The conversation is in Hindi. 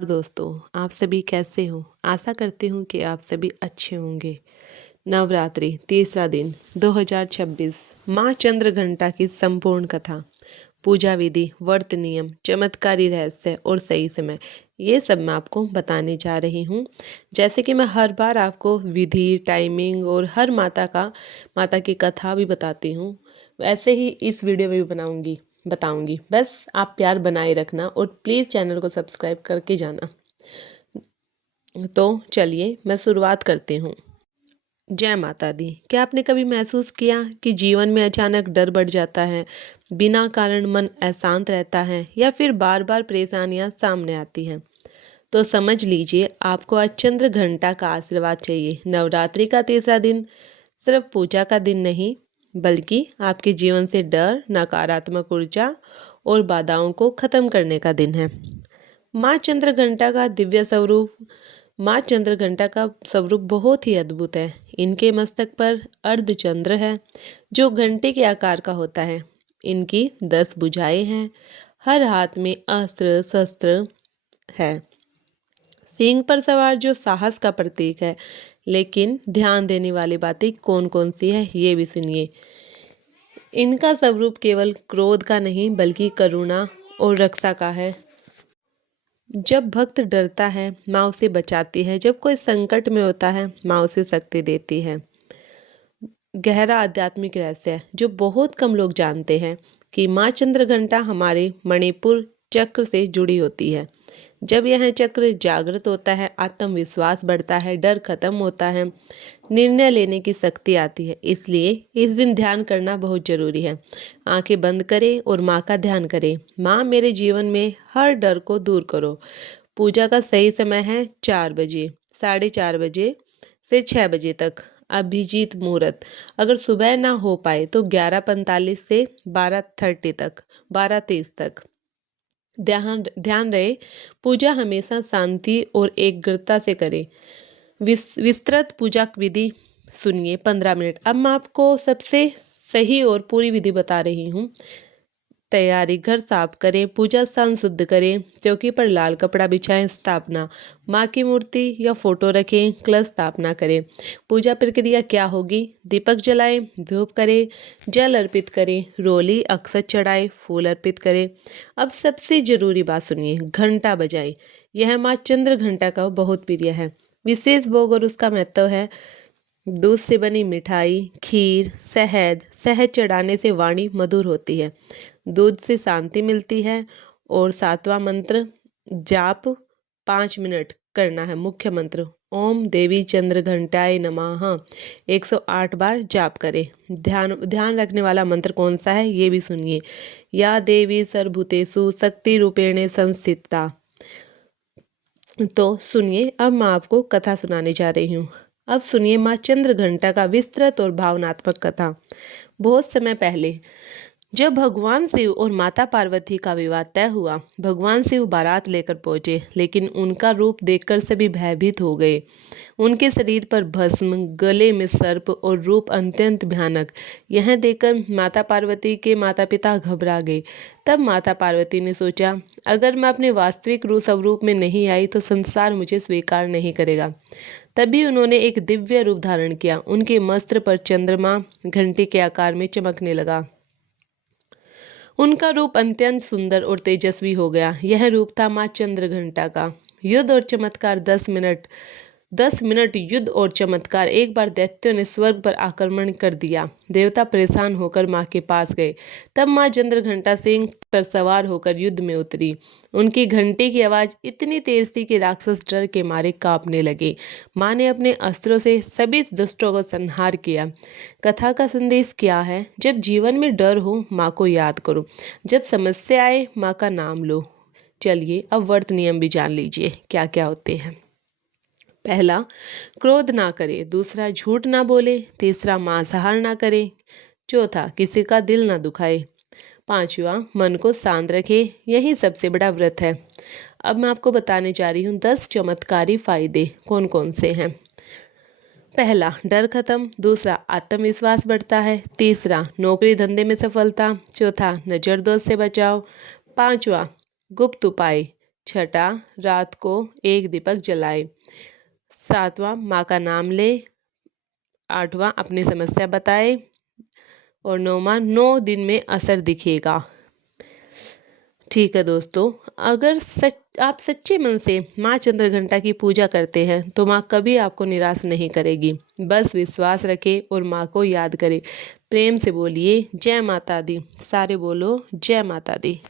दोस्तों, आप सभी कैसे हो? आशा करती हूँ कि आप सभी अच्छे होंगे। नवरात्रि तीसरा दिन 2026 माँ चंद्रघंटा की संपूर्ण कथा, पूजा विधि, व्रत नियम, चमत्कारी रहस्य और सही समय, ये सब मैं आपको बताने जा रही हूँ। जैसे कि मैं हर बार आपको विधि, टाइमिंग और हर माता की कथा भी बताती हूँ, वैसे ही इस वीडियो में भी बताऊंगी। बस आप प्यार बनाए रखना और प्लीज़ चैनल को सब्सक्राइब करके जाना। तो चलिए मैं शुरुआत करती हूँ। जय माता दी। क्या आपने कभी महसूस किया कि जीवन में अचानक डर बढ़ जाता है, बिना कारण मन अशांत रहता है या फिर बार बार परेशानियां सामने आती हैं? तो समझ लीजिए, आपको आज चंद्र घंटा का आशीर्वाद चाहिए। नवरात्रि का तीसरा दिन सिर्फ पूजा का दिन नहीं, बल्कि आपके जीवन से डर, नकारात्मक ऊर्जा और बाधाओं को खत्म करने का दिन है। माँ चंद्रघंटा का दिव्य स्वरूप माँ चंद्रघंटा का स्वरूप बहुत ही अद्भुत है। इनके मस्तक पर अर्धचंद्र है, जो घंटे के आकार का होता है। इनकी 10 भुजाएं हैं। हर हाथ में अस्त्र शस्त्र है। सिंह पर सवार जो साहस का प्रतीक है। लेकिन ध्यान देने वाली बातें कौन कौन सी है, ये भी सुनिए। इनका स्वरूप केवल क्रोध का नहीं, बल्कि करुणा और रक्षा का है। जब भक्त डरता है, माँ उसे बचाती है। जब कोई संकट में होता है, माँ उसे शक्ति देती है। गहरा आध्यात्मिक रहस्य है जो बहुत कम लोग जानते हैं कि माँ चंद्रघंटा हमारे मणिपुर चक्र से जुड़ी होती है। जब यह चक्र जागृत होता है, आत्मविश्वास बढ़ता है, डर खत्म होता है, निर्णय लेने की शक्ति आती है। इसलिए इस दिन ध्यान करना बहुत जरूरी है। आंखें बंद करें और माँ का ध्यान करें। माँ, मेरे जीवन में हर डर को दूर करो। पूजा का सही समय है 4 बजे, 4:30 बजे से 6 बजे तक। अभिजीत मुहूर्त, अगर सुबह ना हो पाए तो 11:45 से 12:30 तक, 12:30 तक। ध्यान ध्यान रहे, पूजा हमेशा शांति और एकाग्रता से करें। विस्तृत पूजा विधि सुनिए 15 मिनट। अब मैं आपको सबसे सही और पूरी विधि बता रही हूँ। तैयारी, घर साफ करें, पूजा स्थान शुद्ध करें, चौकी पर लाल कपड़ा बिछाएं। स्थापना, माँ की मूर्ति या फोटो रखें, कलश स्थापना करें। पूजा प्रक्रिया क्या होगी? दीपक जलाएं, धूप करें, जल अर्पित करें, रोली अक्षत चढ़ाएं, फूल अर्पित करें। अब सबसे जरूरी बात सुनिए, घंटा बजाएं। यह माँ चंद्र घंटा का बहुत प्रिय है। विशेष भोग और उसका महत्व है। दूध से बनी मिठाई, खीर, शहद शहद चढ़ाने से वाणी मधुर होती है, दूध से शांति मिलती है। और 7वां मंत्र जाप 5 मिनट करना है। मुख्य मंत्र ओम देवी चंद्र घंटाए नमः 108 बार जाप करें। ध्यान रखने वाला मंत्र कौन सा है, ये भी सुनिए। या देवी सर्वभूतेषु शक्ति रूपेण संस्थिता। तो सुनिए, अब मैं आपको कथा सुनाने जा रही हूँ। अब सुनिए माँ चंद्र घंटा का विस्तृत और भावनात्मक कथा। बहुत समय पहले जब भगवान शिव और माता पार्वती का विवाह तय हुआ, भगवान शिव बारात लेकर पहुंचे, लेकिन उनका रूप देखकर सभी भयभीत हो गए। उनके शरीर पर भस्म, गले में सर्प और रूप अत्यंत भयानक। यह देखकर माता पार्वती के माता पिता घबरा गए। तब माता पार्वती ने सोचा, अगर मैं अपने वास्तविक स्वरूप में नहीं आई तो संसार मुझे स्वीकार नहीं करेगा। तभी उन्होंने एक दिव्य रूप धारण किया। उनके वस्त्र पर चंद्रमा घंटी के आकार में चमकने लगा। उनका रूप अत्यंत सुंदर और तेजस्वी हो गया। यह रूप था माँ चंद्रघंटा का। युद्ध और चमत्कार 10 मिनट युद्ध और चमत्कार। एक बार दैत्यों ने स्वर्ग पर आक्रमण कर दिया। देवता परेशान होकर माँ के पास गए। तब माँ चंद्रघंटा सिंह पर सवार होकर युद्ध में उतरी। उनकी घंटे की आवाज इतनी तेज थी कि राक्षस डर के मारे कांपने लगे। माँ ने अपने अस्त्रों से सभी दुष्टों को संहार किया। कथा का संदेश क्या है? जब जीवन में डर हो, माँ को याद करो। जब समस्या आए, माँ का नाम लो। चलिए अब व्रत नियम भी जान लीजिए क्या क्या होते हैं। पहला, क्रोध ना करे। दूसरा, झूठ ना बोले। तीसरा, मांसाहार ना करे। चौथा, किसी का दिल ना दुखाए। पांचवा, मन को शांत रखे। यही सबसे बड़ा व्रत है। अब मैं आपको बताने जा रही हूँ 10 चमत्कारी फायदे कौन कौन से हैं। पहला, डर खत्म। दूसरा, आत्मविश्वास बढ़ता है। तीसरा, नौकरी धंधे में सफलता। चौथा, नजर दोष से बचाव। पांचवा, गुप्त उपाय। छठा, रात को एक दीपक जलाए। सातवां, माँ का नाम ले। आठवां, अपनी समस्या बताए। और नौवां, 9 दिन में असर दिखेगा। ठीक है दोस्तों, अगर आप सच्चे मन से माँ चंद्रघंटा की पूजा करते हैं तो माँ कभी आपको निराश नहीं करेगी। बस विश्वास रखें और माँ को याद करें। प्रेम से बोलिए जय माता दी। सारे बोलो जय माता दी।